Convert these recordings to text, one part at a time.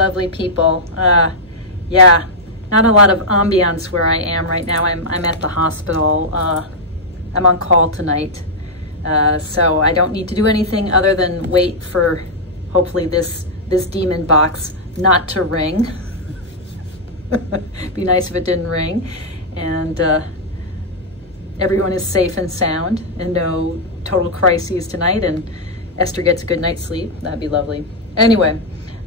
lovely people. Yeah, not a lot of ambiance where I am right now. I'm at the hospital. I'm on call tonight. So I don't need to do anything other than wait for hopefully this demon box not to ring. Be nice if it didn't ring. And everyone is safe and sound and no total crises tonight, and Esther gets a good night's sleep. That'd be lovely. Anyway,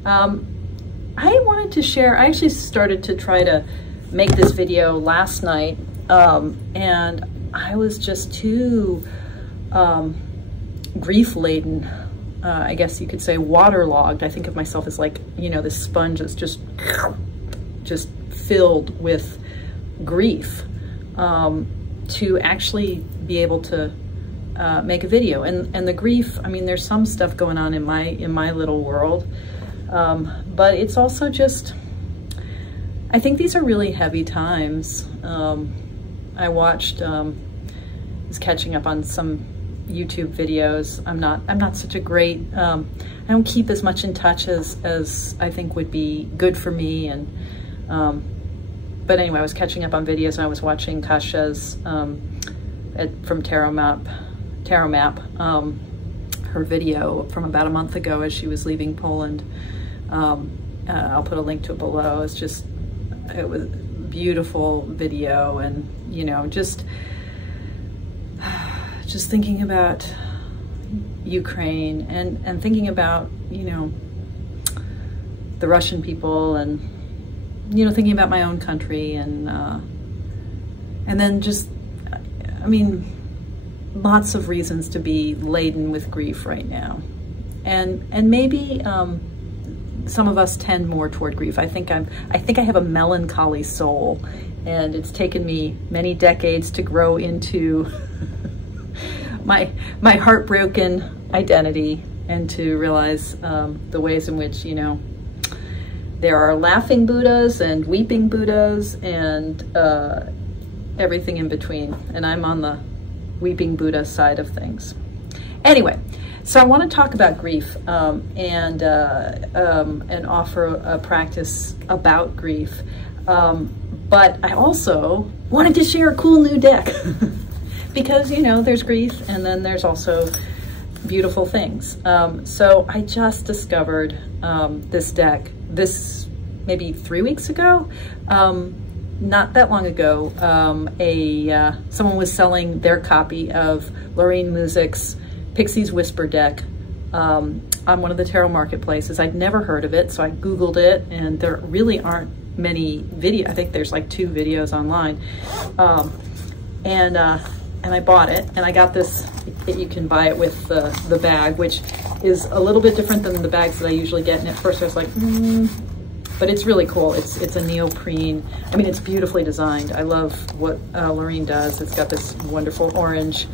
I wanted to share, I actually started to try to make this video last night, and I was just too grief-laden, I guess you could say waterlogged. I think of myself as like, you know, this sponge that's just filled with grief, to actually be able to make a video. And the grief, I mean, there's some stuff going on in my little world, but it's also just, I think these are really heavy times. I watched, was catching up on some YouTube videos. I'm not such a great, I don't keep as much in touch as I think would be good for me. And but anyway, I was catching up on videos, and I was watching Kasha's from Tarot Map, her video from about a month ago as she was leaving Poland. I'll put a link to it below. It was a beautiful video, and you know, just thinking about Ukraine and thinking about, you know, the Russian people, and you know, thinking about my own country, and then just, I mean, lots of reasons to be laden with grief right now, and maybe some of us tend more toward grief. I think I have a melancholy soul, and it's taken me many decades to grow into my heartbroken identity, and to realize the ways in which, you know, there are laughing Buddhas and weeping Buddhas and everything in between. And I'm on the weeping Buddha side of things. Anyway, so I want to talk about grief, and offer a practice about grief. But I also wanted to share a cool new deck because, you know, there's grief, and then there's also beautiful things. So I just discovered this deck, maybe 3 weeks ago, not that long ago. Someone was selling their copy of Loreen Muzick's Pixies Whisper deck on one of the tarot marketplaces. I'd never heard of it, so I Googled it, and there really aren't many videos. I think there's like 2 videos online. And I bought it, and I got this, you can buy it with the bag, which is a little bit different than the bags that I usually get. And at first I was like, but it's really cool. It's a neoprene. I mean, it's beautifully designed. I love what Loreen does. It's got this wonderful orange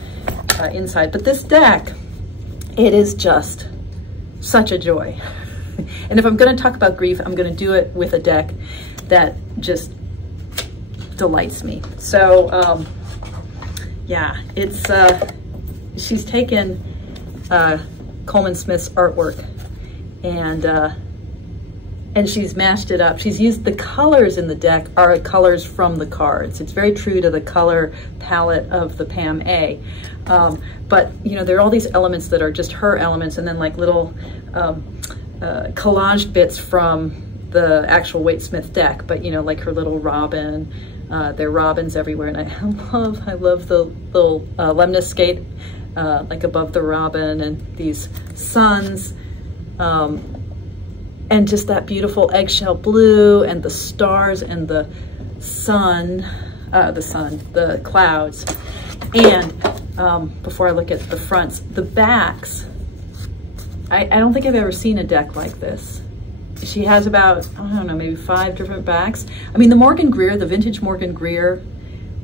inside. But this deck, it is just such a joy. And if I'm going to talk about grief, I'm going to do it with a deck that just delights me. So, yeah, it's she's taken Coleman Smith's artwork, and she's mashed it up. She's used the colors in the deck are colors from the cards. It's very true to the color palette of the Pam A. But you know, there are all these elements that are just her elements, and then like little collaged bits from the actual Waite Smith deck. But you know, like her little robin. There are robins everywhere, and I love the little lemniscate like above the robin, and these suns, and just that beautiful eggshell blue, and the stars, and the clouds. And before I look at the fronts, the backs, I don't think I've ever seen a deck like this. She has about, I don't know, maybe 5 different backs. I mean, the Morgan Greer, the vintage Morgan Greer,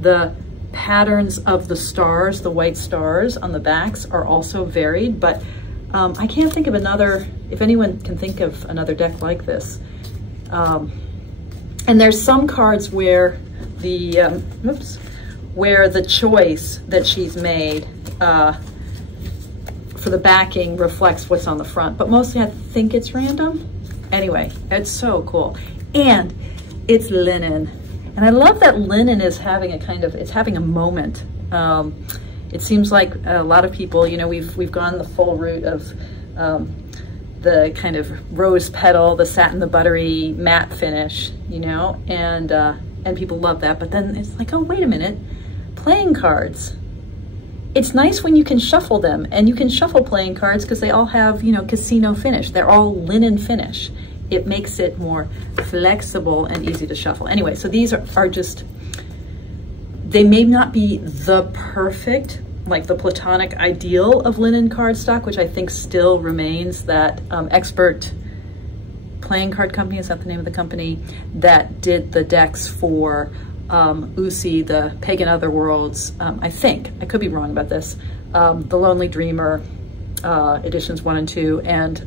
the patterns of the stars, the white stars on the backs are also varied, but I can't think of another, if anyone can think of another deck like this. And there's some cards where the, where the choice that she's made for the backing reflects what's on the front, but mostly I think it's random. Anyway, it's so cool. And it's linen. And I love that linen is having a kind of, it's having a moment. It seems like a lot of people, you know, we've gone the full route of the kind of rose petal, the satin, the buttery matte finish, you know, and people love that. But then it's like, oh, wait a minute, playing cards. It's nice when you can shuffle them, and you can shuffle playing cards because they all have, you know, casino finish. They're all linen finish. It makes it more flexible and easy to shuffle. Anyway, so these are just, they may not be the perfect, like the platonic ideal of linen cardstock, which I think still remains that expert playing card company, is that the name of the company, that did the decks for Usi, the Pagan Otherworlds, I think, I could be wrong about this, the Lonely Dreamer editions 1 and 2, and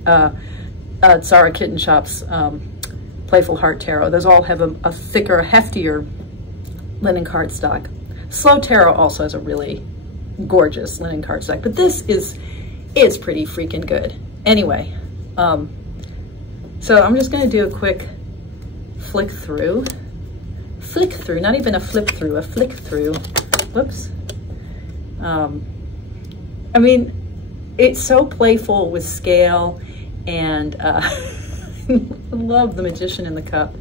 Zara Kitten Shop's Playful Heart Tarot. Those all have a thicker, heftier linen cardstock. Slow Tarot also has a really gorgeous linen cardstock, but this is pretty freaking good. Anyway, so I'm just gonna do a quick flick through, not even a flip through, a flick through. Whoops. I mean, it's so playful with scale, and I love the Magician in the Cup.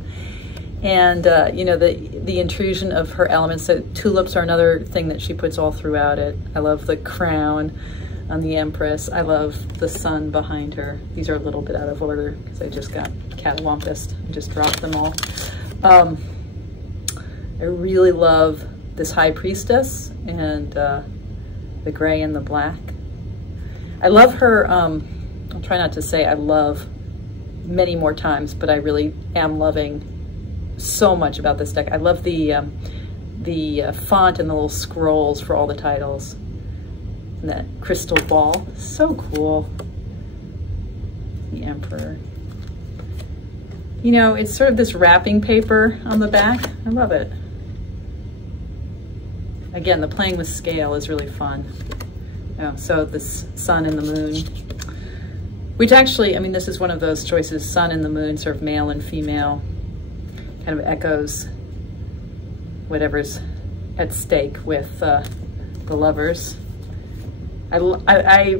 And you know, the intrusion of her elements. So tulips are another thing that she puts all throughout it. I love the crown on the Empress. I love the sun behind her. These are a little bit out of order because I just got catawampus and just dropped them all. I really love this High Priestess and the gray and the black. I love her, I'll try not to say I love many more times, but I really am loving so much about this deck. I love the font and the little scrolls for all the titles. And that crystal ball, so cool. The Emperor. You know, it's sort of this wrapping paper on the back. I love it. Again, the playing with scale is really fun. Oh, so this sun and the moon, which actually, I mean, this is one of those choices, sun and the moon, sort of male and female, kind of echoes whatever's at stake with the lovers. I love, I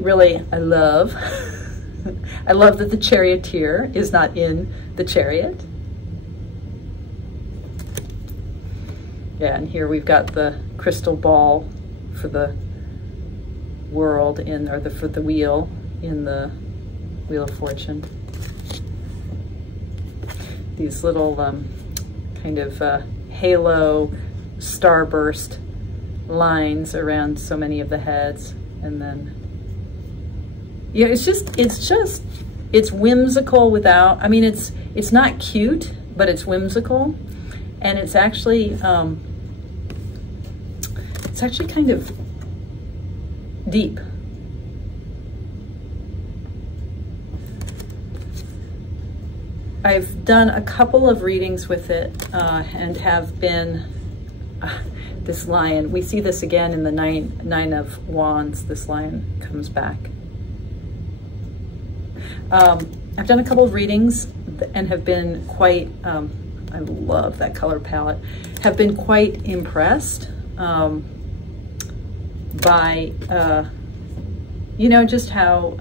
love that the charioteer is not in the chariot. Yeah, and here we've got the crystal ball for the world in, or for the wheel in the Wheel of Fortune. These little kind of halo starburst lines around so many of the heads, and then yeah, it's whimsical without, I mean, it's not cute, but it's whimsical, and it's actually kind of deep. I've done a couple of readings with it and have been, this lion, we see this again in the nine of Wands, this lion comes back. I've done a couple of readings and have been quite, I love that color palette, have been quite impressed by, you know, just how,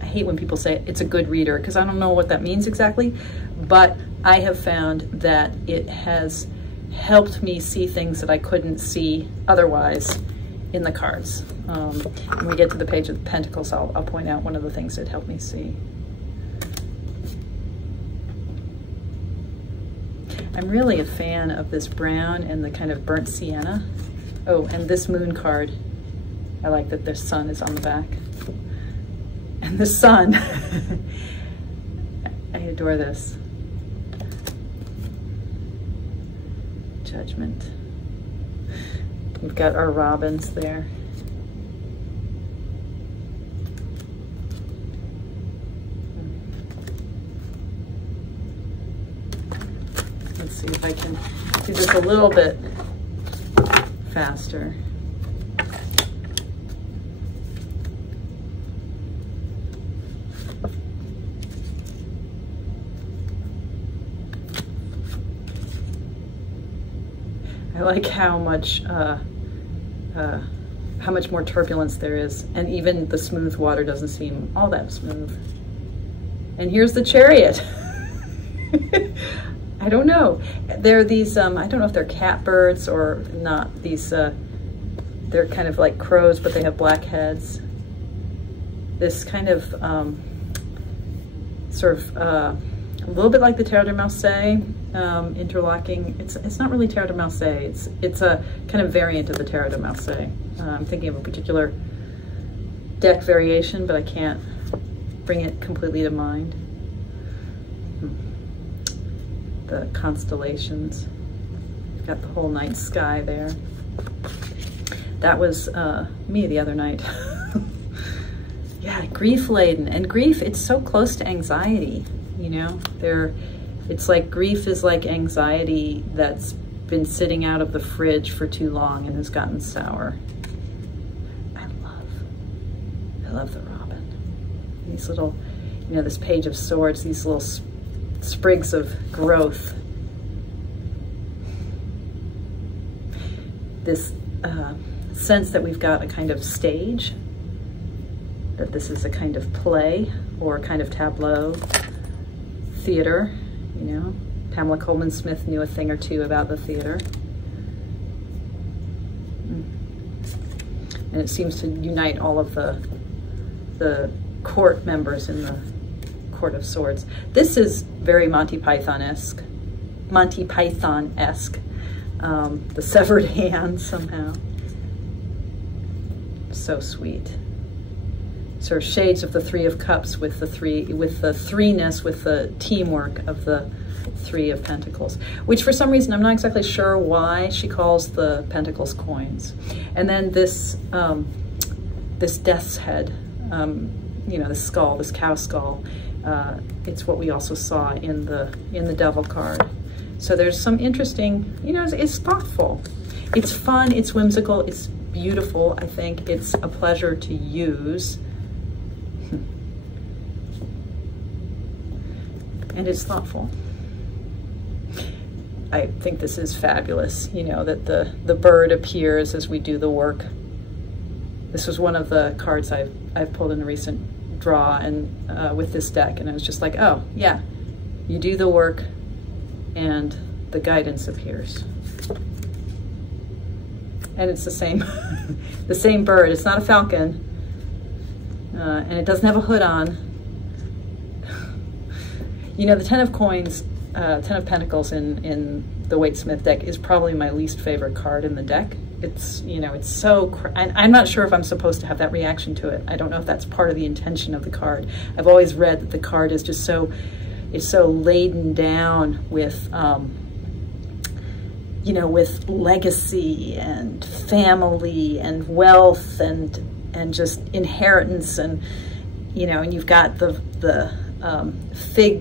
I hate when people say it's a good reader, because I don't know what that means exactly, but I have found that it has helped me see things that I couldn't see otherwise in the cards. When we get to the Page of Pentacles, I'll point out one of the things that helped me see. I'm really a fan of this brown and the kind of burnt sienna. Oh, and this moon card. I like that the sun is on the back. And the sun, I adore this. Judgment. We've got our robins there. Let's see if I can do this a little bit faster. I like how much more turbulence there is, and even the smooth water doesn't seem all that smooth. And here's the chariot. I don't know. They're these, I don't know if they're catbirds or not. These, they're kind of like crows, but they have black heads. This kind of a little bit like the Terre de Marseille, interlocking. It's not really Terre de Marseille. It's a kind of variant of the Terre de Marseille. I'm thinking of a particular deck variation, but I can't bring it completely to mind. The constellations. You've got the whole night sky there. That was me the other night. Yeah, grief laden. And grief, it's so close to anxiety, you know? It's like grief is like anxiety that's been sitting out of the fridge for too long and has gotten sour. I love the robin. These little, you know, this page of swords, these little sprigs of growth. This sense that we've got a kind of stage, that this is a kind of play or a kind of tableau, theater, you know. Pamela Coleman Smith knew a thing or two about the theater. And it seems to unite all of the court members in the Court of Swords. This is very Monty Python-esque. The severed hand somehow. So sweet. Sort of shades of the Three of Cups with the threeness, with the teamwork of the Three of Pentacles, which for some reason I'm not exactly sure why she calls the Pentacles coins. And then this this death's head, you know, the skull, this cow skull. It's what we also saw in the Devil card. So there's some interesting, you know, it's thoughtful, it's fun, it's whimsical, it's beautiful. I think it's a pleasure to use. And it's thoughtful. I think this is fabulous, you know, that the bird appears as we do the work. This was one of the cards I've pulled in a recent draw and with this deck, and I was just like, oh yeah, you do the work and the guidance appears. And it's the same, the same bird. It's not a falcon, and it doesn't have a hood on. You know, the Ten of Coins, Ten of Pentacles in the Waite-Smith deck is probably my least favorite card in the deck. It's, you know, it's so, I'm not sure if I'm supposed to have that reaction to it. I don't know if that's part of the intention of the card. I've always read that the card is just so, is so laden down with, you know, with legacy and family and wealth and just inheritance, and, you know, and you've got the fig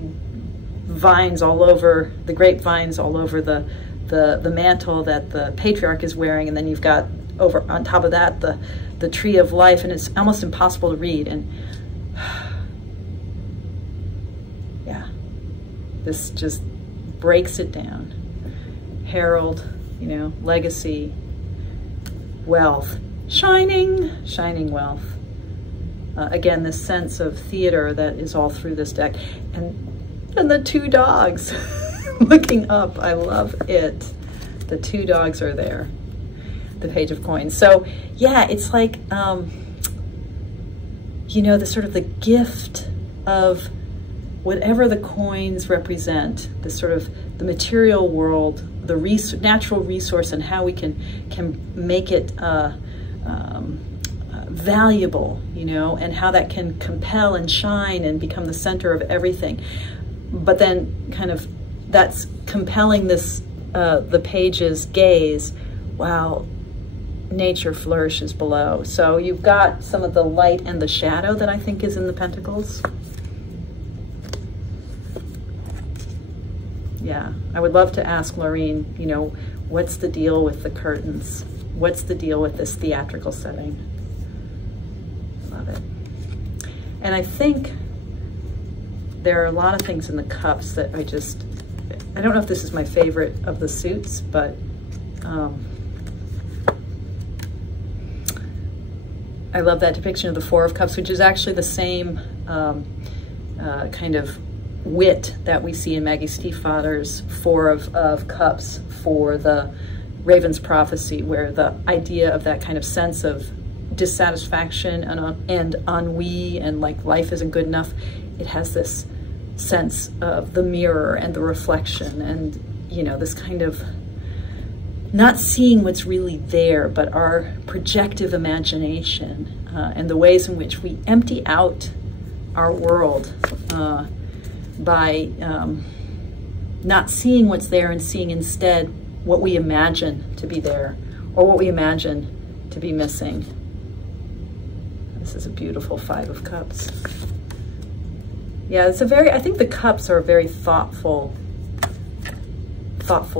vines all over, the grapevines all over the mantle that the patriarch is wearing, and then you've got over on top of that the tree of life, and it's almost impossible to read. And yeah, this just breaks it down. Herald, you know, legacy, wealth, shining wealth. Again, this sense of theater that is all through this deck. And the two dogs looking up, I love it. The two dogs are there, the Page of Coins. So yeah, it's like, you know, the sort of the gift of whatever the coins represent, the sort of the material world, the natural resource, and how we can make it valuable, you know, and how that can compel and shine and become the center of everything. But then kind of that's compelling this, the page's gaze while nature flourishes below. So you've got some of the light and the shadow that I think is in the Pentacles. Yeah, I would love to ask Loreen, you know, what's the deal with the curtains? What's the deal with this theatrical setting? Love it. And I think there are a lot of things in the cups that I don't know if this is my favorite of the suits, but I love that depiction of the Four of Cups, which is actually the same kind of wit that we see in Maggie Stiefvater's Four of Cups for the Raven's Prophecy, where the idea of that kind of sense of dissatisfaction and ennui and like life isn't good enough, it has this sense of the mirror and the reflection and, you know, this kind of not seeing what's really there, but our projective imagination and the ways in which we empty out our world by not seeing what's there and seeing instead what we imagine to be there or what we imagine to be missing. This is a beautiful Five of Cups. Yeah, it's a very, I think the cups are a very thoughtful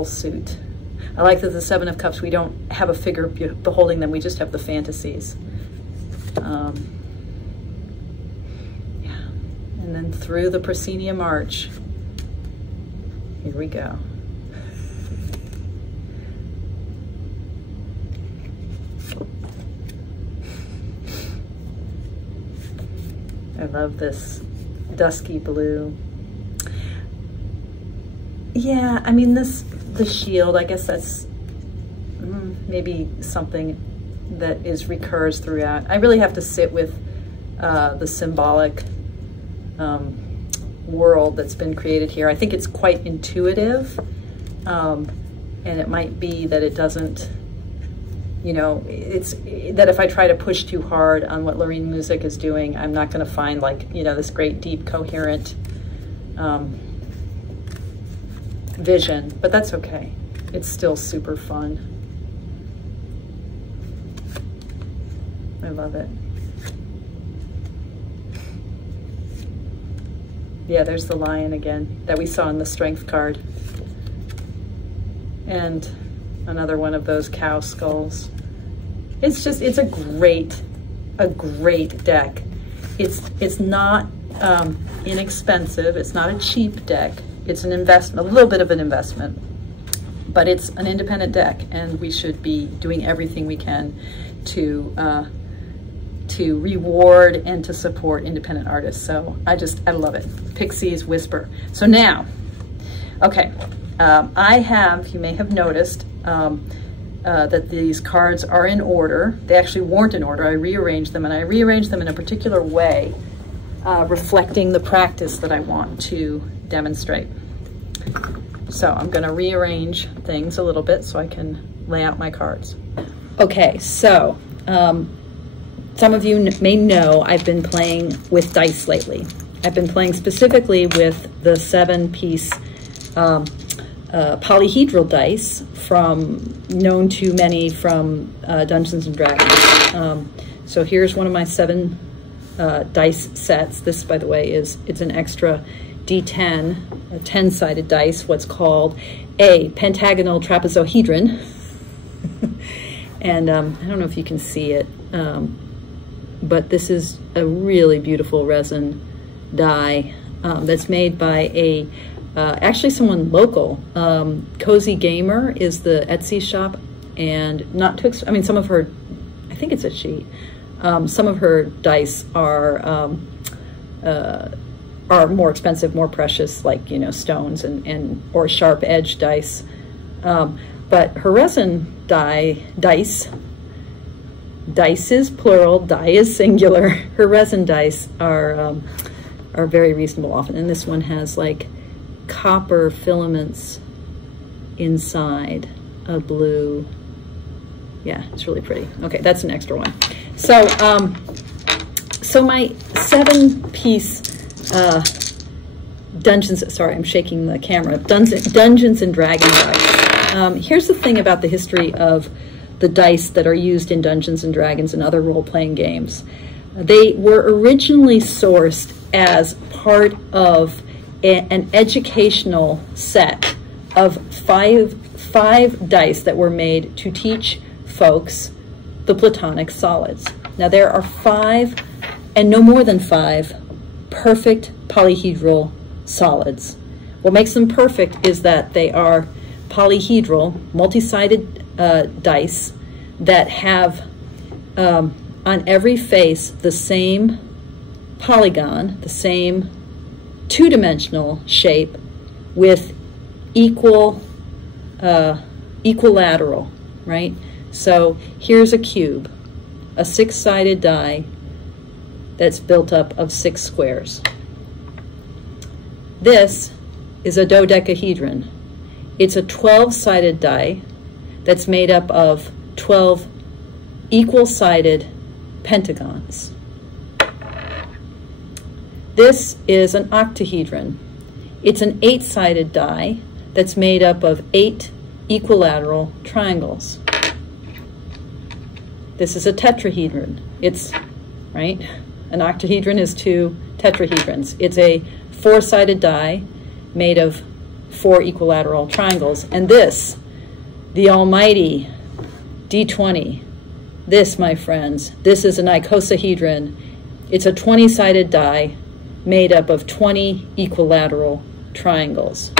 suit. I like that the Seven of Cups, we don't have a figure beholding them, we just have the fantasies. Yeah, and then through the proscenium arch, here we go. I love this dusky blue. Yeah, I mean, the shield, I guess that's maybe something that recurs throughout. I really have to sit with the symbolic world that's been created here. I think it's quite intuitive, and it might be that it doesn't, you know, it's that if I try to push too hard on what Loreen Muzick is doing, I'm not going to find, like, you know, this great, deep, coherent vision, but that's okay. It's still super fun. I love it. Yeah, there's the lion again that we saw in the strength card. And another one of those cow skulls. It's just, it's a great deck. It's not inexpensive. It's not a cheap deck. It's an investment, a little bit of an investment, but it's an independent deck, and we should be doing everything we can to reward and to support independent artists. So I love it. Pixies Whisper. So now, okay, I have, you may have noticed that these cards are in order. They actually weren't in order. I rearranged them, and I rearranged them in a particular way, reflecting the practice that I want to demonstrate. So I'm going to rearrange things a little bit so I can lay out my cards. Okay, so some of you may know I've been playing with dice lately. I've been playing specifically with the 7-piece Polyhedral Dice, known to many from Dungeons and Dragons. So here's one of my 7 dice sets. This, by the way, it's an extra D10, a 10-sided dice, what's called a pentagonal trapezohedron. And I don't know if you can see it, but this is a really beautiful resin die that's made by actually someone local. Cozy Gamer is the Etsy shop, and not to, I mean, some of her, I think it's a she, some of her dice are more expensive, more precious, like, you know, stones or sharp edge dice. But her resin dice is plural, die is singular. Her resin dice are very reasonable often. And this one has like copper filaments inside a blue. Yeah, it's really pretty. Okay, that's an extra one. So, so my 7-piece Dungeons, sorry, I'm shaking the camera, Dungeons and Dragons dice. Here's the thing about the history of the dice that are used in Dungeons and Dragons and other role-playing games. They were originally sourced as part of an educational set of five dice that were made to teach folks the Platonic solids. Now there are 5, and no more than 5, perfect polyhedral solids. What makes them perfect is that they are polyhedral, multi-sided dice that have on every face the same polygon, the same two-dimensional shape with equilateral, right? So here's a cube, a six-sided die that's built up of 6 squares. This is a dodecahedron. It's a 12-sided die that's made up of 12 equal-sided pentagons. This is an octahedron. It's an 8-sided die that's made up of 8 equilateral triangles. This is a tetrahedron. It's, right? An octahedron is 2 tetrahedrons. It's a 4-sided die made of 4 equilateral triangles. And this, the almighty D20, this, my friends, this is an icosahedron. It's a 20-sided die made up of 20 equilateral triangles.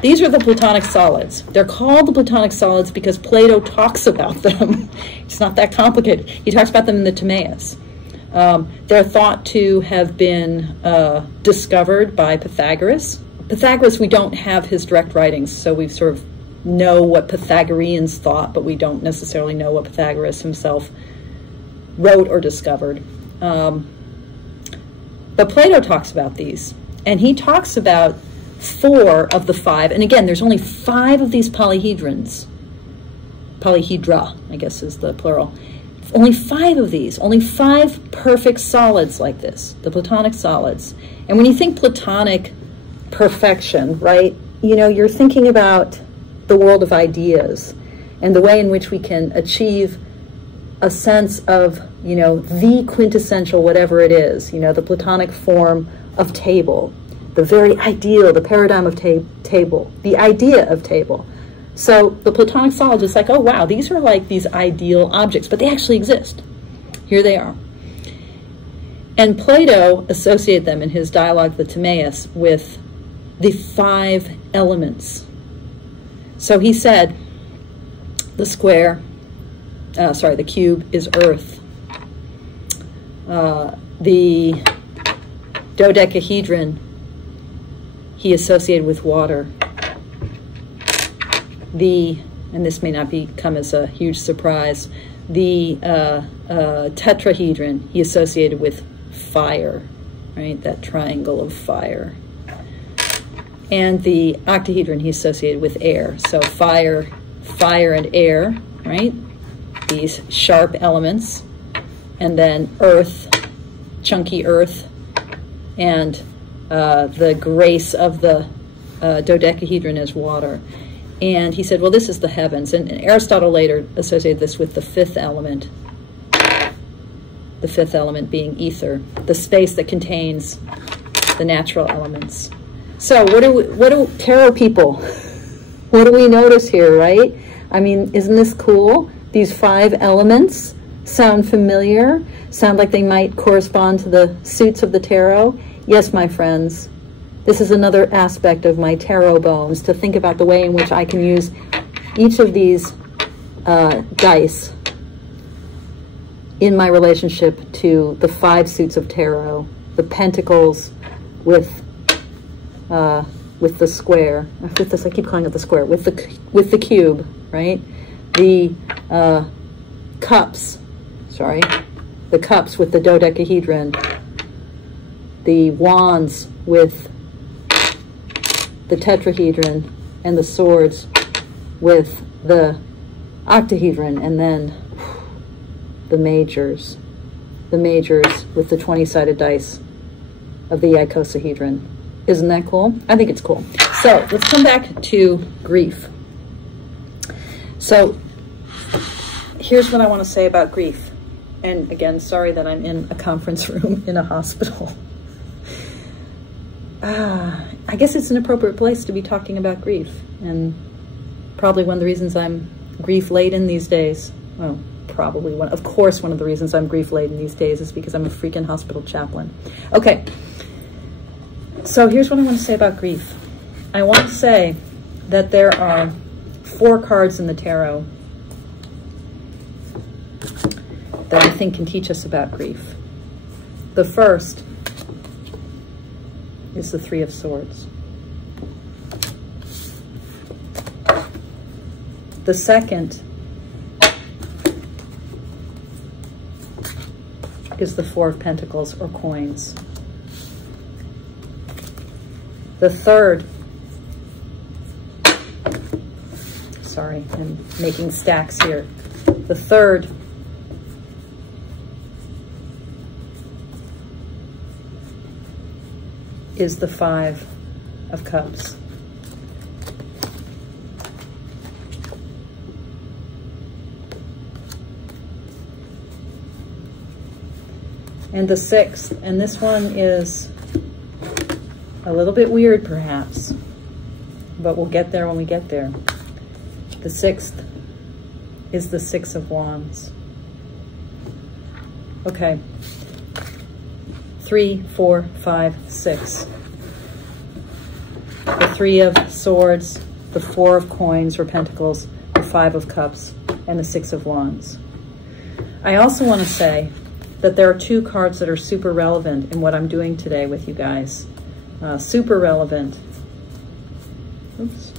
These are the Platonic solids. They're called the Platonic solids because Plato talks about them. It's not that complicated. He talks about them in the Timaeus. They're thought to have been discovered by Pythagoras. Pythagoras, we don't have his direct writings, so we sort of know what Pythagoreans thought, but we don't necessarily know what Pythagoras himself wrote or discovered. But Plato talks about these, and he talks about 4 of the 5, and again, there's only 5 of these polyhedrons. Polyhedra, I guess is the plural. Only 5 of these, only 5 perfect solids like this, the Platonic solids. And when you think Platonic perfection, right, you know, you're thinking about the world of ideas and the way in which we can achieve a sense of, you know, the quintessential whatever it is, you know, the Platonic form of table, the very ideal, the paradigm of table, the idea of table. So the Platonic solids is like, oh wow, these are like these ideal objects, but they actually exist. Here they are. And Plato associated them in his dialogue, the Timaeus, with the 5 elements. So he said, the cube is earth. The dodecahedron he associated with water. And this may not come as a huge surprise, the tetrahedron he associated with fire, right? That triangle of fire. And the octahedron he associated with air. So fire and air, right? These sharp elements. And then earth, chunky earth, and the grace of the dodecahedron is water. And he said, well, this is the heavens. And Aristotle later associated this with the 5th element. The 5th element being ether, the space that contains the natural elements. So what do tarot people, what do we notice here, right? I mean, isn't this cool? These 5 elements sound familiar, sound like they might correspond to the suits of the tarot. Yes, my friends. This is another aspect of my tarot bones, to think about the way in which I can use each of these dice in my relationship to the 5 suits of tarot, the pentacles with the square. With this, I keep calling it the square. With the cube, right? The cups. Sorry, the cups with the dodecahedron. The wands with the tetrahedron, and the swords with the octahedron, and then the majors with the 20-sided dice of the icosahedron. Isn't that cool? I think it's cool. So let's come back to grief. So here's what I want to say about grief. And again, sorry that I'm in a conference room in a hospital. I guess it's an appropriate place to be talking about grief, and probably one of the reasons I'm grief-laden these days. Well, of course one of the reasons I'm grief-laden these days is because I'm a freaking hospital chaplain. Okay, so here's what I want to say about grief. I want to say that there are 4 cards in the tarot that I think can teach us about grief. The first is the Three of Swords. The second is the Four of Pentacles, or coins. The third, sorry, I'm making stacks here. The third is the Five of Cups. And the sixth, and this one is a little bit weird perhaps, but we'll get there when we get there. The sixth is the Six of Wands. Okay. 3, 4, 5, 6. The Three of Swords, the Four of Coins or Pentacles, the Five of Cups, and the Six of Wands. I also want to say that there are two cards that are super relevant in what I'm doing today with you guys. Super relevant. Oops.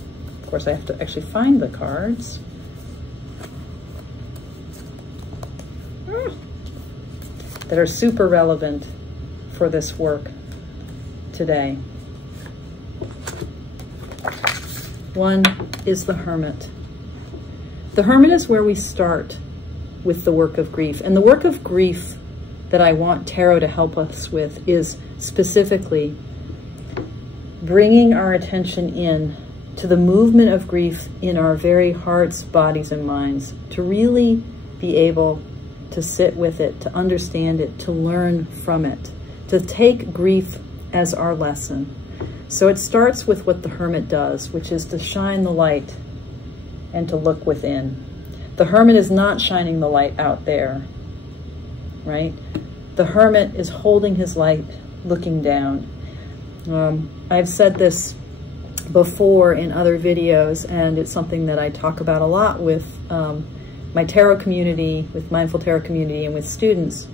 Of course, I have to actually find the cards. That are super relevant for this work today. One is the Hermit. The Hermit is where we start with the work of grief. And the work of grief that I want tarot to help us with is specifically bringing our attention in to the movement of grief in our very hearts, bodies, and minds, to really be able to sit with it, to understand it, to learn from it, to take grief as our lesson. So it starts with what the Hermit does, which is to shine the light and to look within. The Hermit is not shining the light out there, right? The Hermit is holding his light, looking down. I've said this before in other videos, and it's something that I talk about a lot with my tarot community, with Mindful Tarot community, and with students,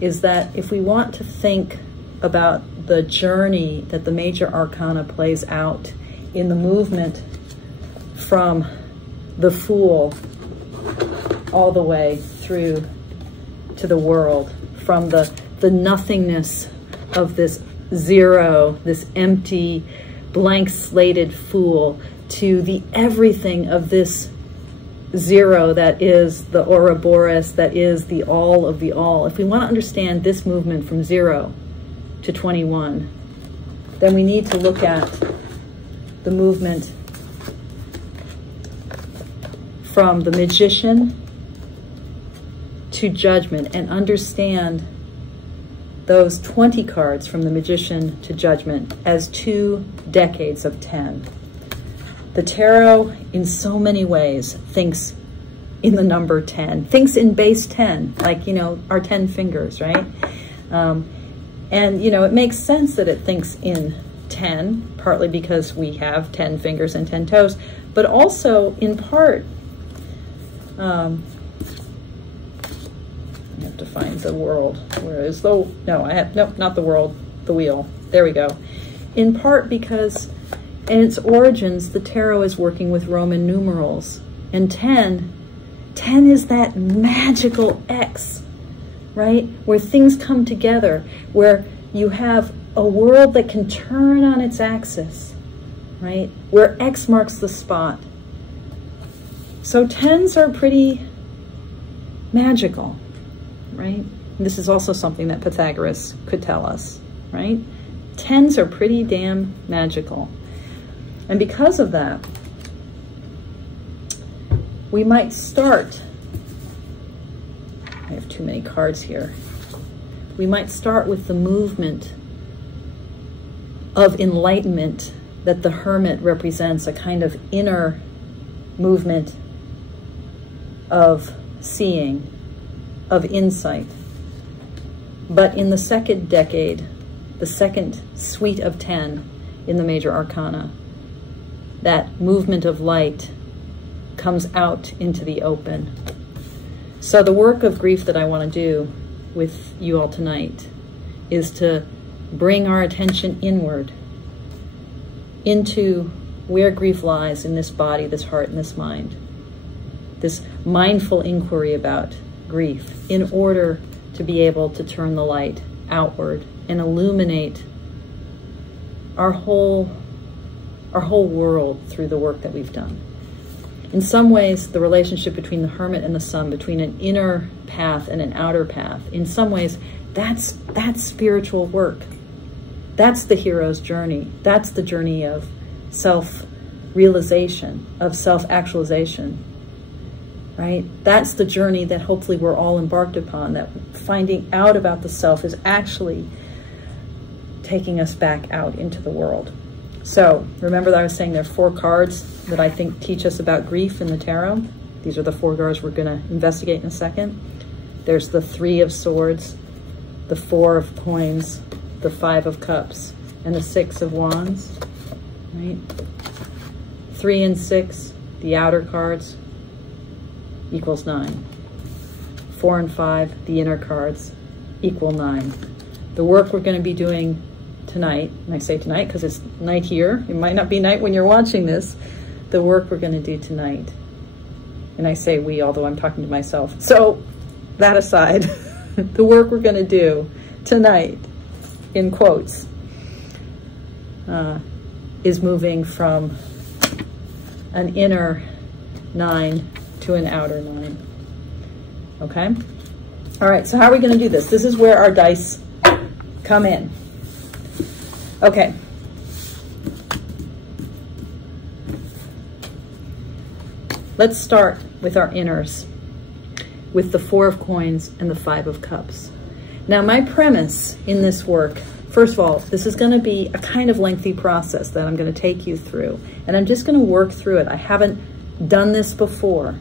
is that if we want to think about the journey that the major arcana plays out in the movement from the Fool all the way through to the world, from the nothingness of this zero, this empty, blank slated Fool, to the everything of this zero that is the Ouroboros, that is the all of the all. If we want to understand this movement from 0 to 21, then we need to look at the movement from the Magician to Judgment and understand those 20 cards from the Magician to Judgment as 2 decades of 10. The tarot, in so many ways, thinks in the number 10, thinks in base 10, like, you know, our 10 fingers, right? And, you know, it makes sense that it thinks in 10, partly because we have 10 fingers and 10 toes, but also in part, I have to find the world. Where is the, no, I have, no, not the world, the wheel. There we go. In part because in its origins, the tarot is working with Roman numerals. And 10 is that magical X, right? Where things come together, where you have a world that can turn on its axis, right? Where X marks the spot. So 10s are pretty magical, right? And this is also something that Pythagoras could tell us, right? 10s are pretty damn magical. And because of that, we might start, I have too many cards here. We might start with the movement of enlightenment that the Hermit represents, a kind of inner movement of seeing, of insight. But in the second decade, the second suite of 10 in the major arcana, that movement of light comes out into the open. So the work of grief that I want to do with you all tonight is to bring our attention inward into where grief lies in this body, this heart, and this mind. This mindful inquiry about grief in order to be able to turn the light outward and illuminate our whole world through the work that we've done. In some ways, the relationship between the hermit and the sun, between an inner path and an outer path, in some ways, that's spiritual work. That's the hero's journey. That's the journey of self-realization, of self-actualization, right? That's the journey that hopefully we're all embarked upon, that finding out about the self is actually taking us back out into the world. So remember that I was saying there are 4 cards that I think teach us about grief in the tarot. These are the 4 cards we're going to investigate in a second. There's the 3 of Swords, the 4 of Coins, the 5 of Cups, and the 6 of Wands, right? 3 and 6, the outer cards, equals 9. 4 and 5, the inner cards, equal 9. The work we're going to be doing tonight, and I say tonight because it's night here, it might not be night when you're watching this, the work we're going to do tonight, and I say we, although I'm talking to myself, so that aside, the work we're going to do tonight, in quotes, is moving from an inner 9 to an outer 9. Okay? All right, so how are we going to do this? This is where our dice come in. Okay. Let's start with our inners, with the 4 of Coins and the 5 of Cups. Now, my premise in this work, first of all, this is going to be a kind of lengthy process that I'm going to take you through, and I'm just going to work through it. I haven't done this before.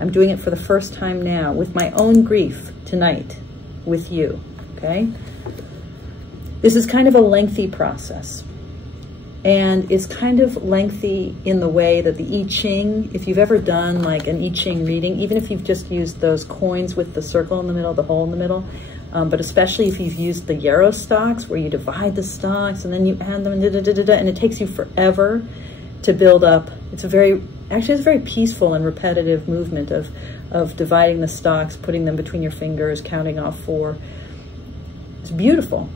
I'm doing it for the first time now with my own grief tonight with you, okay? This is kind of a lengthy process, and it's kind of lengthy in the way that the I Ching, if you've ever done like an I Ching reading, even if you've just used those coins with the circle in the middle, the hole in the middle, but especially if you've used the yarrow stalks where you divide the stalks and then you add them, and it takes you forever to build up. It's a very peaceful and repetitive movement of dividing the stalks, putting them between your fingers, counting off 4. It's beautiful.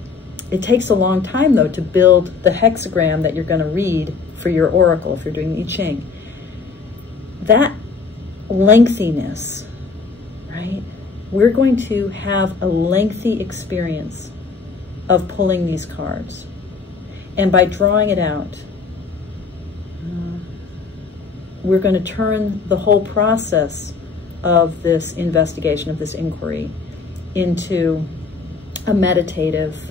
It takes a long time, though, to build the hexagram that you're going to read for your oracle if you're doing the I Ching. That lengthiness, right? We're going to have a lengthy experience of pulling these cards. And by drawing it out, we're going to turn the whole process of this investigation, of this inquiry, into a meditative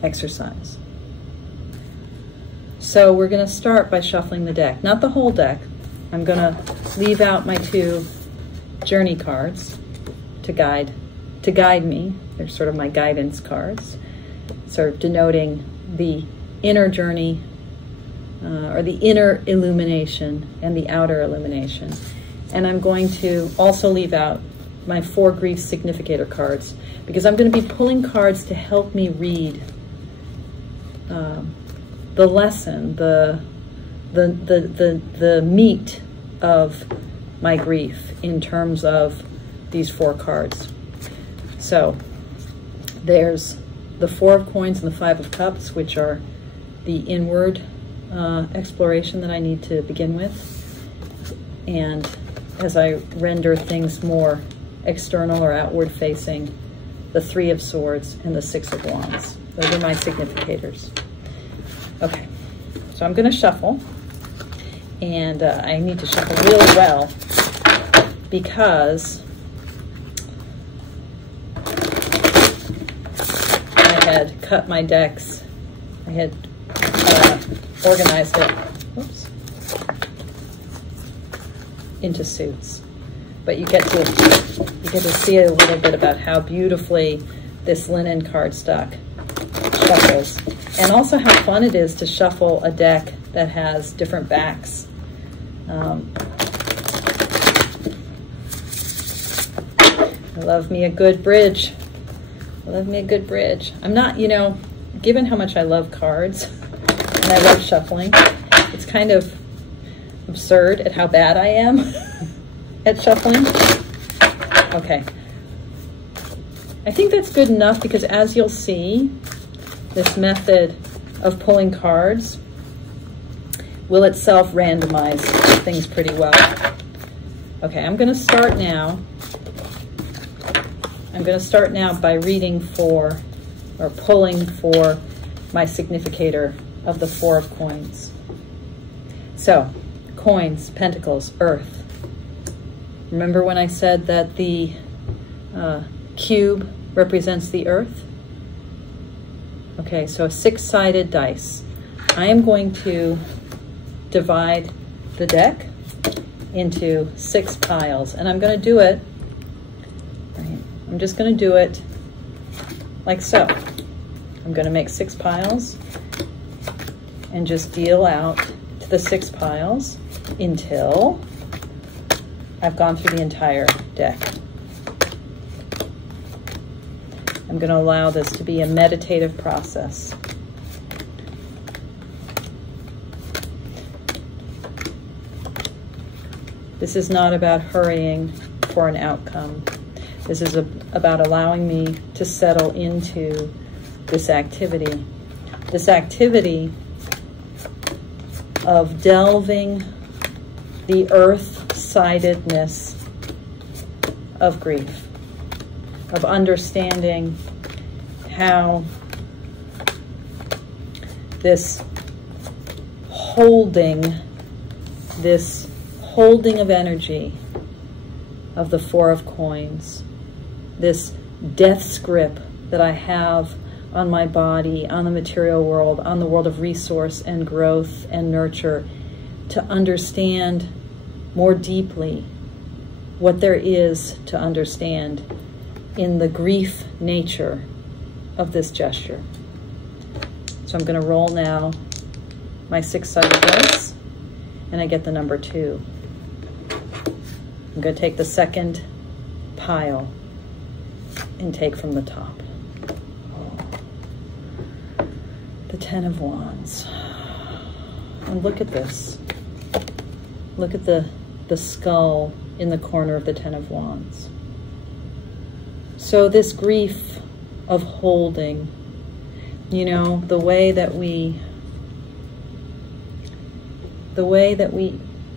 exercise. So we're going to start by shuffling the deck. Not the whole deck. I'm going to leave out my 2 journey cards to guide me. They're sort of my guidance cards, sort of denoting the inner journey or the inner illumination and the outer illumination. And I'm going to also leave out my 4 grief significator cards because I'm going to be pulling cards to help me read the lesson, the meat of my grief in terms of these 4 cards. So there's the 4 of Coins and the 5 of Cups, which are the inward exploration that I need to begin with. And as I render things more external or outward facing, the 3 of Swords and the 6 of Wands. Those are my significators. Okay, so I'm going to shuffle, and I need to shuffle really well because I had cut my decks. I had organized it into suits, but you get to see a little bit about how beautifully this linen cardstock shuffles, and also how fun it is to shuffle a deck that has different backs. I love me a good bridge. I love me a good bridge. I'm not, you know, given how much I love cards and I love shuffling, it's kind of absurd at how bad I am at shuffling. Okay. I think that's good enough because, as you'll see, this method of pulling cards will itself randomize things pretty well. Okay, I'm going to start now. I'm going to start now by reading for, or pulling for, my significator of the 4 of coins. So, coins, pentacles, earth. Remember when I said that the cube represents the earth? Okay, so a 6-sided dice. I am going to divide the deck into 6 piles, and I'm going to do it, I'm just going to do it like so. I'm going to make 6 piles and just deal out to the 6 piles until I've gone through the entire deck. I'm going to allow this to be a meditative process. This is not about hurrying for an outcome. This is about allowing me to settle into this activity. This activity of delving the earth-sidedness of grief, of understanding how this holding of energy of the 4 of coins, this death's grip that I have on my body, on the material world, on the world of resource and growth and nurture, to understand more deeply what there is to understand in the grief nature of this gesture. So I'm going to roll now my 6-sided dice, and I get the number 2. I'm going to take the second pile and take from the top. The 10 of Wands. And look at this. Look at the skull in the corner of the 10 of Wands. So this grief of holding, you know, the way that we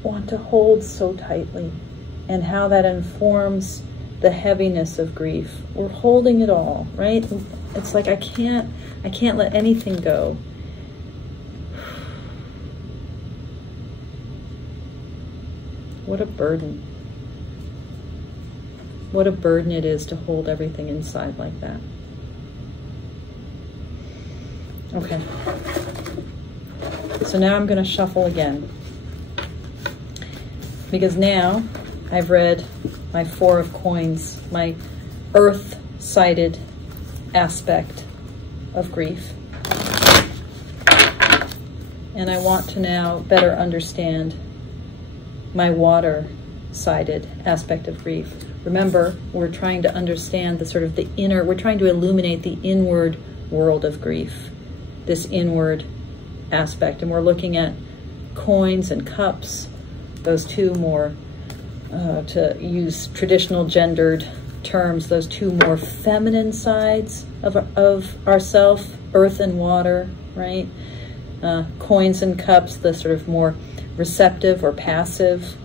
want to hold so tightly, and how that informs the heaviness of grief. We're holding it all, right? It's like I can't let anything go. What a burden. What a burden it is to hold everything inside like that. Okay. So now I'm going to shuffle again. Because now I've read my 4 of coins, my earth-sided aspect of grief. And I want to now better understand my water-sided aspect of grief. Remember, we're trying to understand the sort of the inner, we're trying to illuminate the inward world of grief, this inward aspect. And we're looking at coins and cups, those two more, to use traditional gendered terms, those two more feminine sides of ourself, earth and water, right? Coins and cups, the sort of more receptive or passive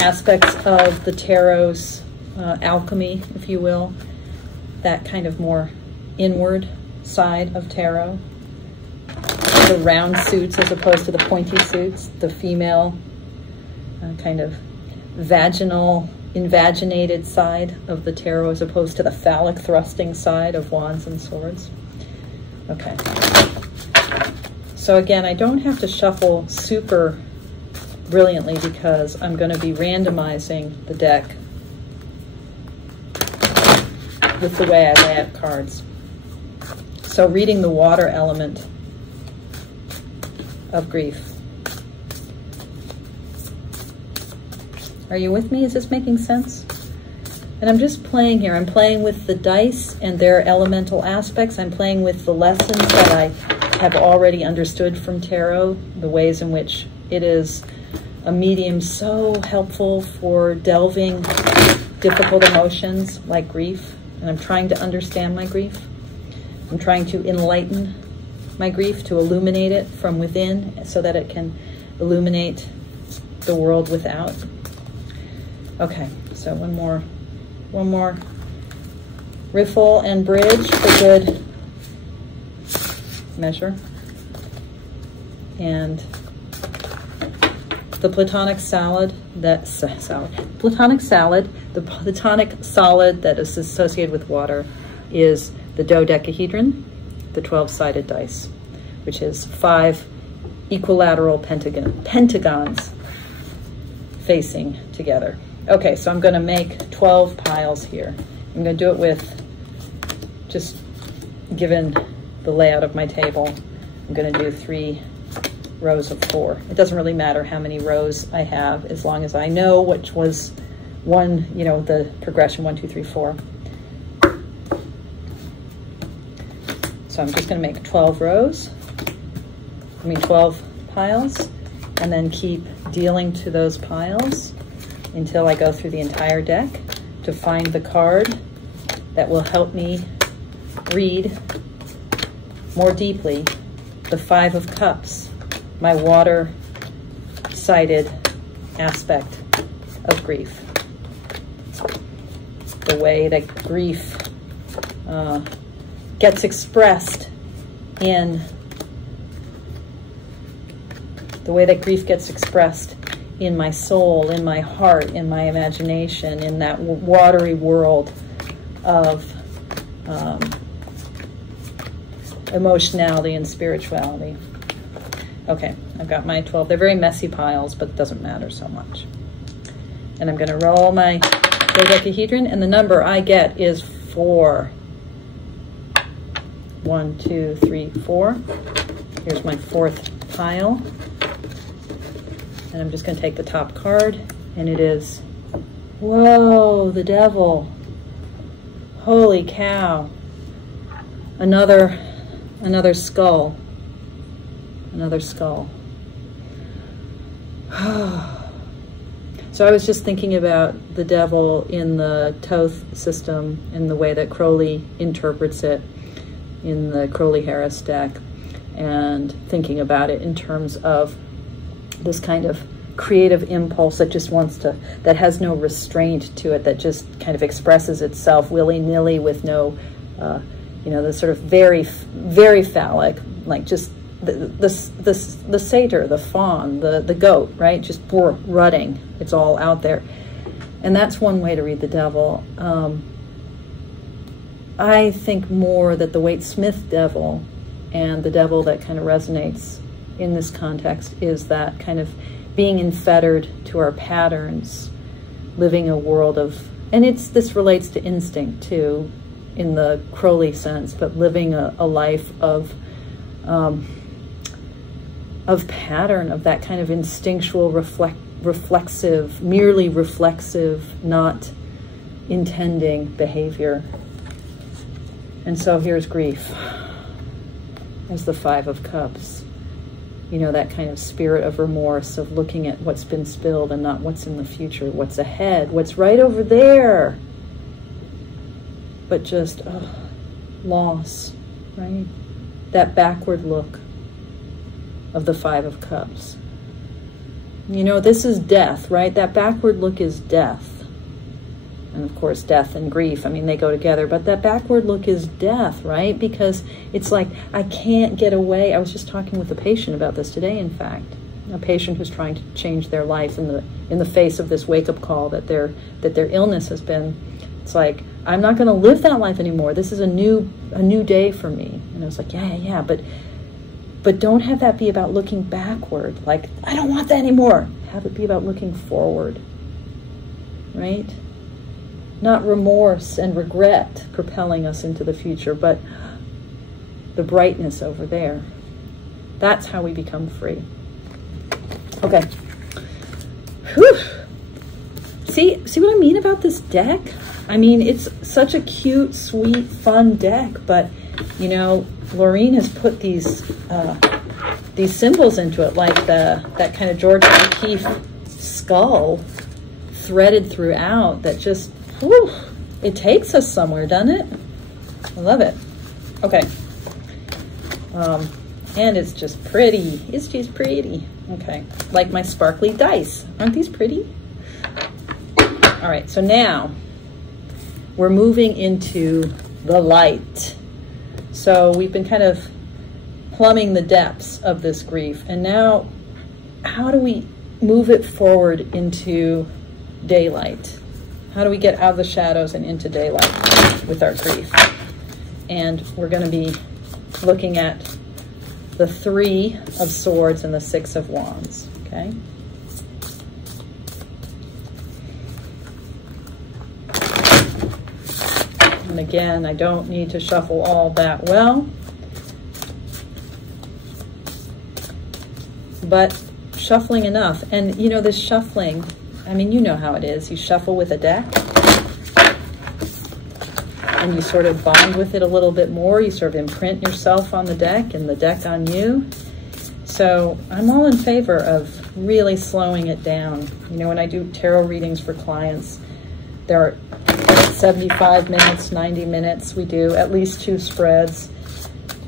aspects of the tarot's alchemy, if you will, that kind of more inward side of tarot. The round suits as opposed to the pointy suits, the female kind of vaginal, invaginated side of the tarot as opposed to the phallic thrusting side of wands and swords. Okay. So again, I don't have to shuffle super brilliantly because I'm going to be randomizing the deck with the way I lay out cards. So reading the water element of grief. Are you with me? Is this making sense? And I'm just playing here. I'm playing with the dice and their elemental aspects. I'm playing with the lessons that I have already understood from tarot, the ways in which it is a medium so helpful for delving difficult emotions like grief. And I'm trying to understand my grief. I'm trying to enlighten my grief, to illuminate it from within so that it can illuminate the world without. Okay, so one more riffle and bridge for good measure. And the platonic salad, the platonic solid that is associated with water is the dodecahedron, the 12-sided dice, which is 5 equilateral pentagons facing together. Okay, so I'm going to make 12 piles here. I'm going to do it with, just given the layout of my table, I'm going to do 3 rows of 4. It doesn't really matter how many rows I have as long as I know which was one, you know, the progression 1, 2, 3, 4. So I'm just going to make 12 rows, 12 piles, and then keep dealing to those piles until I go through the entire deck to find the card that will help me read more deeply the 5 of Cups, my water-sided aspect of grief. The way that grief gets expressed in my soul, in my heart, in my imagination, in that watery world of emotionality and spirituality. Okay, I've got my 12. They're very messy piles, but it doesn't matter so much. And I'm going to roll my dodecahedron, and the number I get is 4. 1, 2, 3, 4. Here's my 4th pile. And I'm just going to take the top card, and it is, whoa, the devil. Holy cow. Another skull. Another skull. So I was just thinking about the devil in the Thoth system and the way that Crowley interprets it in the Crowley-Harris deck, and thinking about it in terms of this kind of creative impulse that just wants to, that has no restraint to it, that just kind of expresses itself willy-nilly with no, you know, the sort of very, very phallic, like just the satyr, the fawn, the goat, right? Just rutting. It's all out there. And that's one way to read the devil. I think more that the Waite-Smith devil and the devil that kind of resonates in this context is that kind of being unfettered to our patterns, living a world of, and this relates to instinct too, in the Crowley sense, but living a life of pattern, of that kind of instinctual, reflexive, merely reflexive, not intending behavior. And so here's grief as the 5 of Cups. You know, that kind of spirit of remorse, of looking at what's been spilled and not what's in the future, what's ahead, what's right over there. But just loss, right? That backward look of the 5 of Cups. You know, this is death, right? That backward look is death. And of course, death and grief, I mean, they go together. But that backward look is death, right? Because it's like, I can't get away. I was just talking with a patient about this today, in fact. A patient who's trying to change their life in the face of this wake-up call that their illness has been. It's like, I'm not going to live that life anymore. This is a new day for me. And I was like, yeah, but don't have that be about looking backward. Like, I don't want that anymore. Have it be about looking forward, right? Not remorse and regret propelling us into the future, but the brightness over there. That's how we become free. Okay. Whew. See what I mean about this deck? I mean, it's such a cute, sweet, fun deck, but, you know, Loreen has put these symbols into it, like that kind of George O'Keeffe skull threaded throughout that just, whew, it takes us somewhere, doesn't it? I love it. Okay. And it's just pretty. It's just pretty. Okay. Like my sparkly dice. Aren't these pretty? All right. So now we're moving into the light. So we've been kind of plumbing the depths of this grief. And now, how do we move it forward into daylight? How do we get out of the shadows and into daylight with our grief? And we're going to be looking at the 3 of Swords and the 6 of Wands, okay? And again, I don't need to shuffle all that well, but shuffling enough. And you know, this shuffling, I mean, you know how it is. You shuffle with a deck and you sort of bond with it a little bit more. You sort of imprint yourself on the deck and the deck on you. So I'm all in favor of really slowing it down. You know, when I do tarot readings for clients, there are 75 minutes, 90 minutes. We do at least 2 spreads.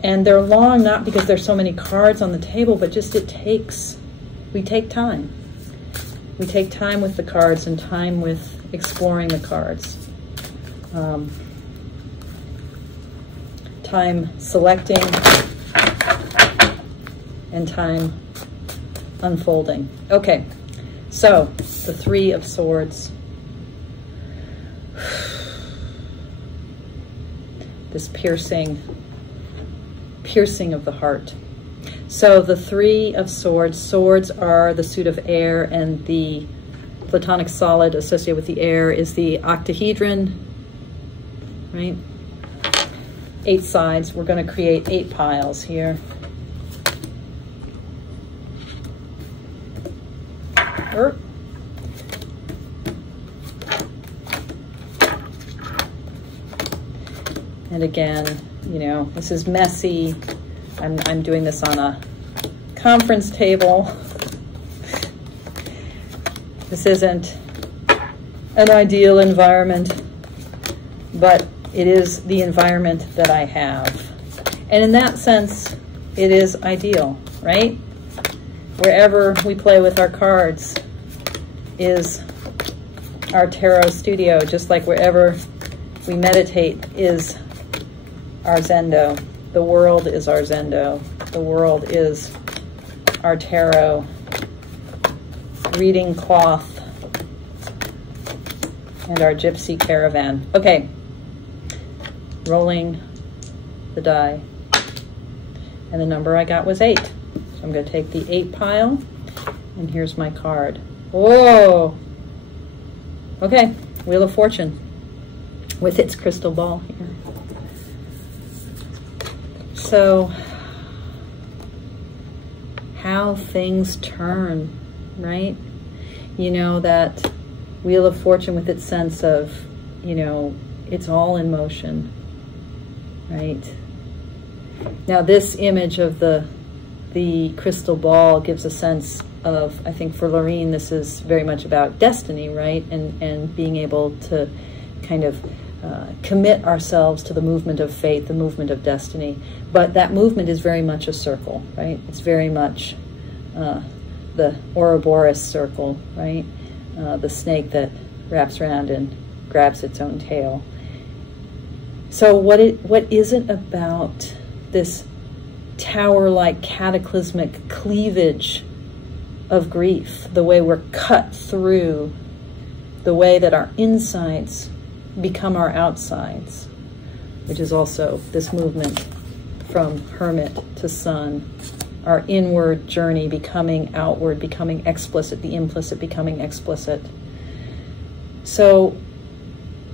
And they're long, not because there's so many cards on the table, but just we take time. We take time with the cards and time with exploring the cards. Time selecting and time unfolding. Okay, so the 3 of Swords. This piercing of the heart. So the 3 of Swords, swords are the suit of air, and the platonic solid associated with the air is the octahedron, right? 8 sides. We're going to create 8 piles here. And again, you know, this is messy. I'm doing this on a conference table. This isn't an ideal environment, but it is the environment that I have. And in that sense, it is ideal, right? Wherever we play with our cards is our tarot studio, just like wherever we meditate is our zendo. The world is our zendo. The world is our tarot reading cloth and our gypsy caravan. Okay, rolling the die. And the number I got was 8. So I'm going to take the 8 pile, and here's my card. Whoa! Okay, Wheel of Fortune with its crystal ball here. So, how things turn, right? You know, that Wheel of Fortune with its sense of, you know, it's all in motion, right? Now, this image of the crystal ball gives a sense of, I think for Loreen, this is very much about destiny, right? And being able to kind of commit ourselves to the movement of fate, the movement of destiny. But that movement is very much a circle, right? It's very much the Ouroboros circle, right? The snake that wraps around and grabs its own tail. So what isn't about this tower-like cataclysmic cleavage of grief, the way we're cut through, the way that our insides become our outsides, which is also this movement from Hermit to Sun, our inward journey becoming outward, becoming explicit, the implicit becoming explicit. So,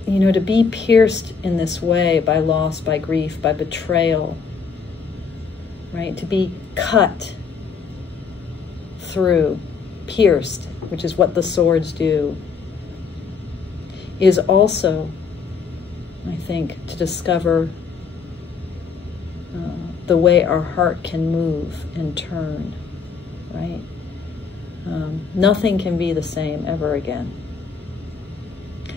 you know, to be pierced in this way by loss, by grief, by betrayal, right? To be cut through, pierced, which is what the swords do, is also I think, to discover the way our heart can move and turn, right? Nothing can be the same ever again.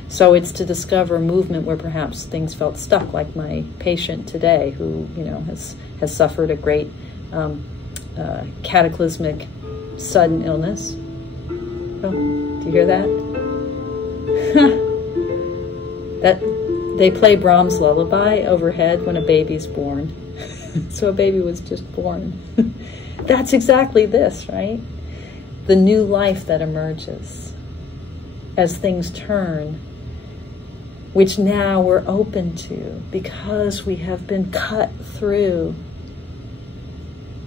So it's to discover movement where perhaps things felt stuck, like my patient today, who, you know, has suffered a great cataclysmic sudden illness. Oh, do you hear that? That they play Brahms' lullaby overhead when a baby's born. So a baby was just born. That's exactly this, right? The new life that emerges as things turn, which now we're open to because we have been cut through.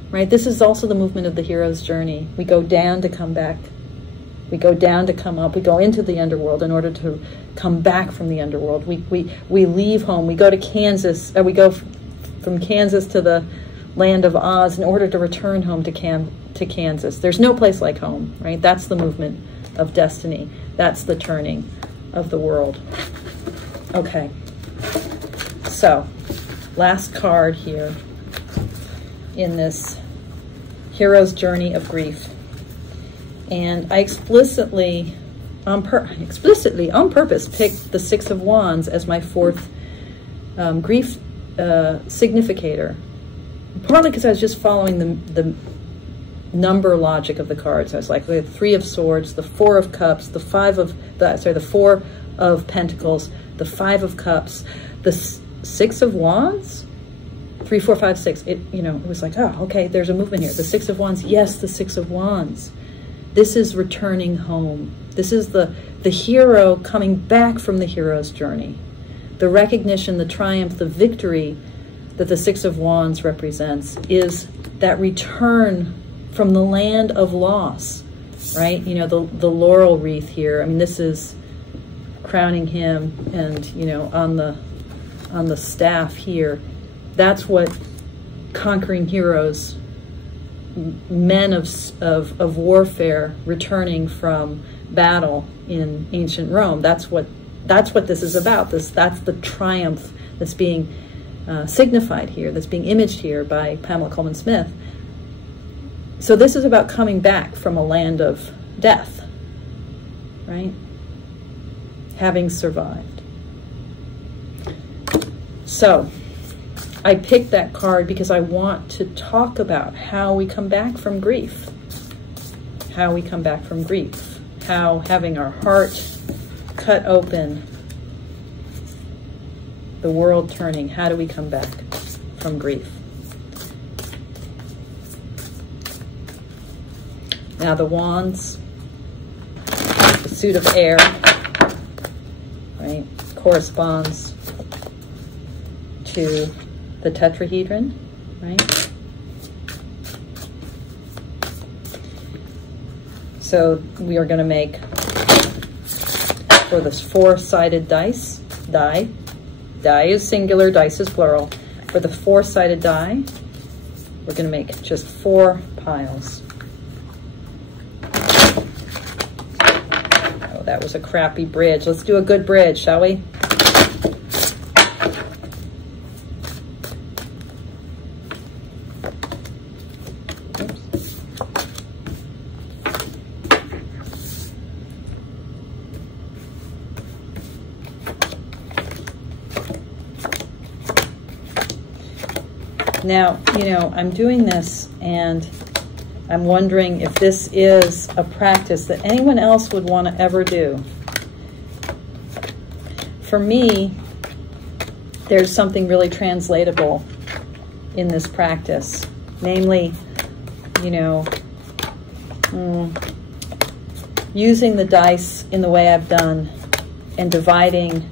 Right? This is also the movement of the hero's journey. We go down to come back. We go down to come up. We go into the underworld in order to come back from the underworld. We leave home. We go to Kansas. We go from Kansas to the land of Oz in order to return home to Kansas. There's no place like home, right? That's the movement of destiny. That's the turning of the world. Okay. So, last card here in this hero's journey of grief. And I explicitly on purpose picked the Six of Wands as my fourth grief significator. Partly because I was just following the number logic of the cards. I was like, the Three of Swords, the Four of Cups, the Four of Pentacles, the Five of Cups, the Six of Wands. 3, 4, 5, 6. It was like, oh, okay, there's a movement here. The Six of Wands. Yes, the Six of Wands. This is returning home. This is the hero coming back from the hero's journey. The recognition, the triumph, the victory that the Six of Wands represents is that return from the land of loss, right? You know, the laurel wreath here. I mean, this is crowning him, and, you know, on the staff here. That's what conquering heroes, men of warfare returning from battle in ancient Rome. That's what this is about. That's the triumph that's being signified here, that's being imaged here by Pamela Coleman Smith. So this is about coming back from a land of death, right? Having survived. So I picked that card because I want to talk about how we come back from grief. How we come back from grief. How having our heart cut open, the world turning, how do we come back from grief? Now the wands, the suit of air, right, corresponds to the tetrahedron, right? So we are going to make, for this four-sided dice, die is singular, dice is plural. For the four-sided die, we're going to make just 4 piles. Oh, that was a crappy bridge. Let's do a good bridge, shall we? Now, you know, I'm doing this and I'm wondering if this is a practice that anyone else would want to ever do. For me, there's something really translatable in this practice. Namely, you know, using the dice in the way I've done and dividing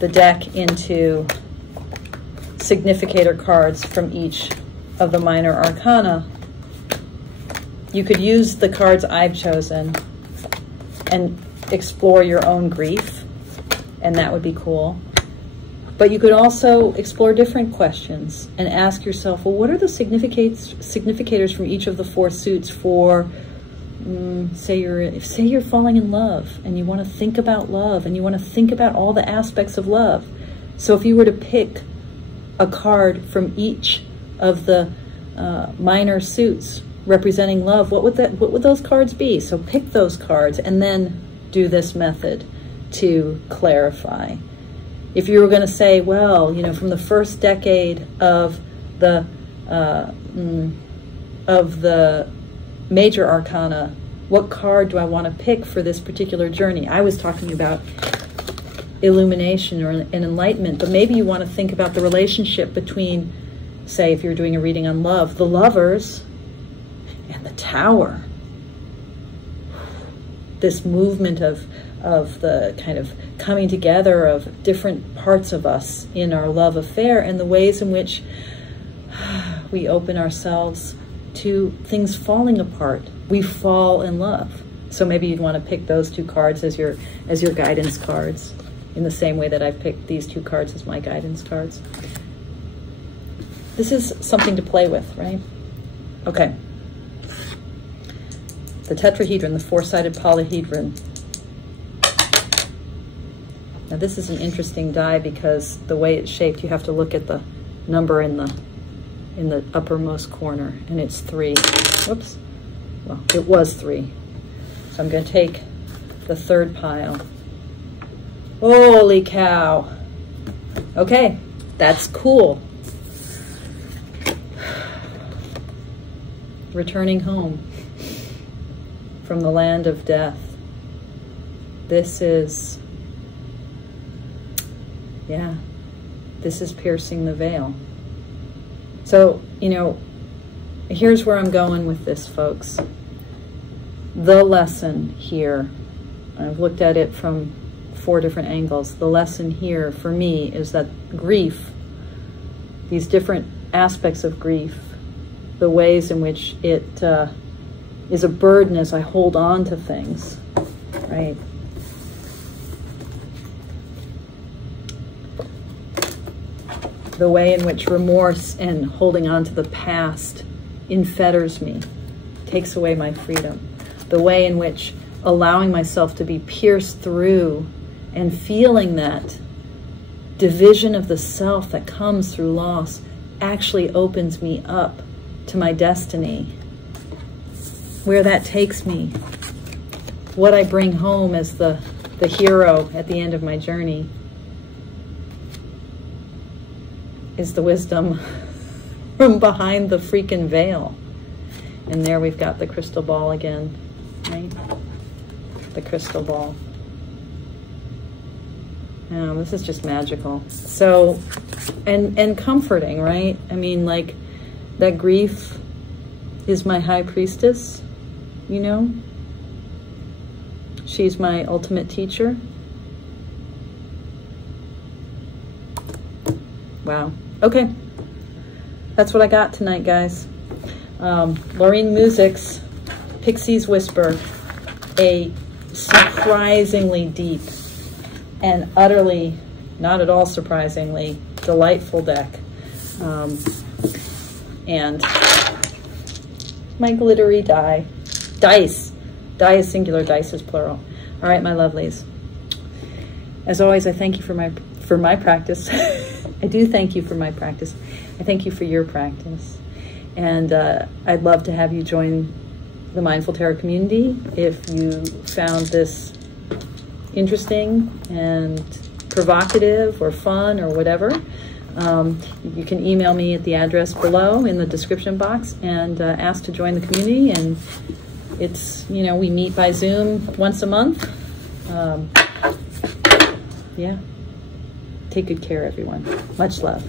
the deck into significator cards from each of the minor arcana. You could use the cards I've chosen and explore your own grief, and that would be cool. But you could also explore different questions and ask yourself, well, what are the significators from each of the 4 suits for, say you're falling in love and you want to think about love and you want to think about all the aspects of love. So if you were to pick a card from each of the minor suits representing love, what would those cards be? So pick those cards and then do this method to clarify. If you were going to say, well, you know, from the first decade of the major arcana, what card do I want to pick for this particular journey? I was talking about illumination or an enlightenment, but maybe you want to think about the relationship between, say, if you're doing a reading on love, the Lovers and the Tower. This movement of the kind of coming together of different parts of us in our love affair, and the ways in which we open ourselves to things falling apart. We fall in love. So maybe you'd want to pick those two cards as your guidance cards, in the same way that I've picked these two cards as my guidance cards. This is something to play with, right? Okay. The tetrahedron, the four-sided polyhedron. Now this is an interesting die because the way it's shaped, you have to look at the number in the uppermost corner, and it's 3. Whoops. Well, it was 3. So I'm going to take the third pile. Holy cow. Okay, that's cool. Returning home from the land of death. This is, yeah, this is piercing the veil. So, you know, here's where I'm going with this, folks. The lesson here, I've looked at it from 4 different angles. The lesson here for me is that grief, these different aspects of grief, the ways in which it is a burden as I hold on to things, right? The way in which remorse and holding on to the past enfetters me, takes away my freedom. The way in which allowing myself to be pierced through and feeling that division of the self that comes through loss actually opens me up to my destiny. Where that takes me, what I bring home as the hero at the end of my journey, is the wisdom from behind the freaking veil. And there we've got the crystal ball again, right? The crystal ball. Oh, this is just magical. So, and comforting, right? I mean, like, that grief is my high priestess, you know? She's my ultimate teacher. Wow. Okay. That's what I got tonight, guys. Loreen Muzick's Pixie's Whisper, a surprisingly deep and utterly, not at all surprisingly, delightful deck. And my glittery die. Dice. Die is singular, dice is plural. All right, my lovelies. As always, I thank you for my practice. I do thank you for my practice. I thank you for your practice. And I'd love to have you join the Mindful Tarot community if you found this interesting and provocative or fun or whatever. You can email me at the address below in the description box and ask to join the community. And it's, you know, we meet by Zoom once a month. Yeah. Take good care, everyone. Much love.